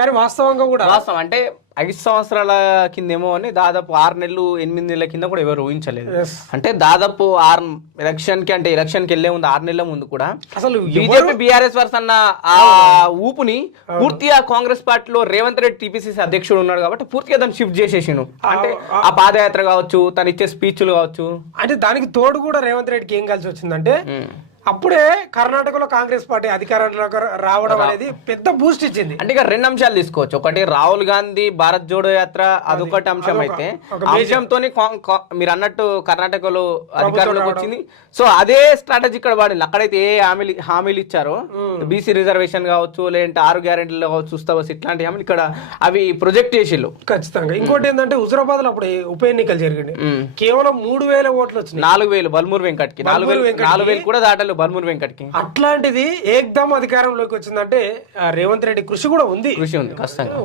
కానీ వాస్తవంగా కూడా వాస్తవం అంటే 5 సంవత్సరాల కిందేమో అని దాదాపు 6 నెలలు 8 నెలల కింద కూడా ఎవరు ఊహించలేదు. అంటే దాదాపు ఎలక్షన్ కి వెళ్లే ముందు 6 నెలల ముందు కూడా అసలు బీజేపీ బీఆర్ఎస్ వర్స్ అన్న ఆ ఊపుని పూర్తిగా కాంగ్రెస్ పార్టీలో రేవంత్ రెడ్డి టీపీసీసీ అధ్యక్షుడు ఉన్నాడు కాబట్టి పూర్తిగా దాన్ని షిఫ్ట్ చేసేసిండు. అంటే ఆ పాదయాత్ర కావచ్చు, తను ఇచ్చే స్పీచ్లు కావచ్చు. అంటే దానికి తోడు కూడా రేవంత్ రెడ్డికి ఏం కలిసి వచ్చిందంటే అప్పుడే కర్ణాటకలో కాంగ్రెస్ పార్టీ అధికారంలోకి రావడం అనేది పెద్ద బూస్ట్ ఇచ్చింది. అంటే ఇక 2 అంశాలు తీసుకోవచ్చు. ఒకటి రాహుల్ గాంధీ భారత్ జోడో యాత్ర, అదొకటి అంశం. అయితే అంశంతో మీరు అన్నట్టు కర్ణాటకలో అధికారంలోకి వచ్చింది. సో అదే స్ట్రాటజీ ఇక్కడ వాడింది. అక్కడైతే ఏ హామీలు ఇచ్చారో బీసీ రిజర్వేషన్ కావచ్చు, లేదంటే 6 గ్యారెంటీలు కావచ్చు, చూస్తావచ్చు, ఇట్లాంటి హామీలు ఇక్కడ అవి ప్రొజెక్ట్ చేసిళ్ళు ఖచ్చితంగా. ఇంకోటి ఏంటంటే హుజరాబాద్ లో అప్పుడు ఉప ఎన్నికలు జరిగింది, కేవలం 3000 ఓట్లు వచ్చినాయి. 4000 బల్మూర్ వెంకట్కి, 4000 కూడా దాటలు బల్మూర్ వెంకట్కి. అట్లాంటిది ఏకదమ్ అధికారంలోకి వచ్చిందంటే రేవంత్ రెడ్డి కృషి కూడా ఉంది. కృషి ఉంది ఖచ్చితంగా.